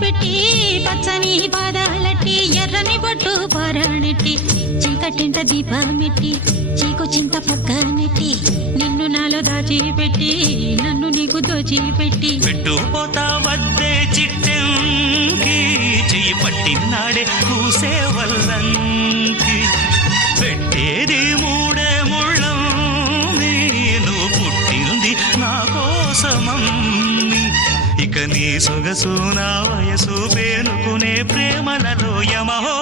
పెట్టి పచ్చని పాదాలట్టి ఎర్రని బొట్టు పారాణెట్టి చీకటింట దీపమెట్టి చీకు చింత పక్క నెట్టి నిన్ను నాలో దాచిపెట్టి నన్ను నీకు దోచిపెట్టి పెట్టుపోతా వద్దే చిట్టెంకి చెయ్యి పట్టినాడే కూసే వల్లంకి పెట్టేది మూడే ముళ్ళం నేను పుట్టింది నా కోసమమ్మి ఇక నీ సొగసు నా వయసు పేనుకునే ప్రేమలలో యమహో